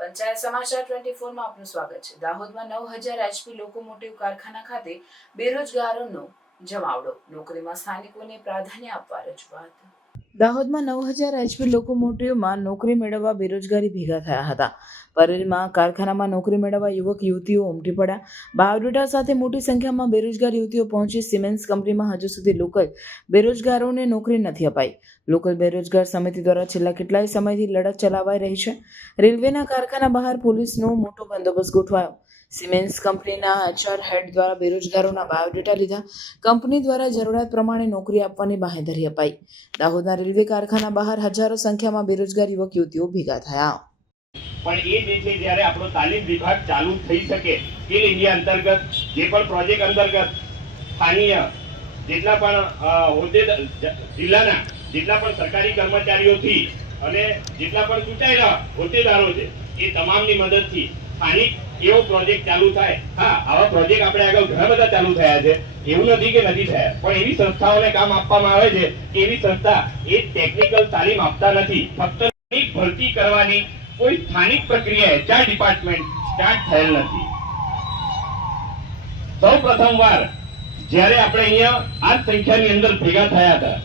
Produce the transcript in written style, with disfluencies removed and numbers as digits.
પંચાયત સમાચાર 24 માં આપનું સ્વાગત છે। દાહોદમાં 9000 HP લોકોમોટિવ કારખાના ખાતે બેરોજગારોનો જમાવડો, નોકરીમાં સ્થાનિકોને પ્રાધાન્ય આપવા રજૂઆત। દાહોદમાં 9000 HP લોકોમોટિવમાં નોકરી મેળવવા બેરોજગારી ભેગા થયા હતા। પરેલમાં કારખાનામાં નોકરી મેળવવા યુવક યુવતીઓ ઉમટી પડ્યા। બાયોડેટા સાથે મોટી સંખ્યામાં બેરોજગાર યુવતીઓ પહોંચી સિમેન્સ કંપનીમાં હજુ સુધી લોકલ બેરોજગારોને નોકરી નથી અપાઈ। લોકલ બેરોજગાર સમિતિ દ્વારા છેલ્લા કેટલાય સમયથી લડત ચલાવાઈ રહી છે। રેલવેના કારખાના બહાર પોલીસનો મોટો બંદોબસ્ત ગોઠવાયો। સિમેન્સ કંપનીના HR હેડ દ્વારા બેરોજગારોના બાયોડેટા લીધા। કંપની દ્વારા જરૂરિયાત પ્રમાણે નોકરી આપવાની બાંહેધરી અપાઈ। દાહોદના રેલવે કારખાના બહાર હજારો સંખ્યામાં બેરોજગાર યુવક યુવતીઓ ભેગા થયા। પણ એ જે છે જ્યારે આપણો તાલીમ વિભાગ ચાલુ થઈ શકે, સ્કિલ ઇન્ડિયા અંતર્ગત જે પણ પ્રોજેક્ટ અંતર્ગત સ્થાનીય જેટલા પણ જિલ્લાના જેટલા પણ સરકારી કર્મચારીઓથી અને જેટલા પણ ચૂંટાયેલા હોદ્દેદારો છે એ તમામની મદદથી સ્થાનિક એવો પ્રોજેક્ટ ચાલુ થાય। હા, આવા પ્રોજેક્ટ આપણે આગળ ઘણા બધા ચાલુ થયા છે, એવું નથી કે નથી થયા, પણ એવી સંસ્થાઓને કામ આપવામાં આવે છે કે એવી સંસ્થા એ ટેકનિકલ તાલીમ આપતા નથી। ફક્ત ભરતી કરવાની કોઈ સ્થાનિક પ્રક્રિયા HR ડિપાર્ટમેન્ટ સ્ટાર્ટ થયેલ નથી। સૌ પ્રથમવાર જ્યારે આપણે અહીંયા આ સંખ્યાની અંદર ભેગા થયા હતા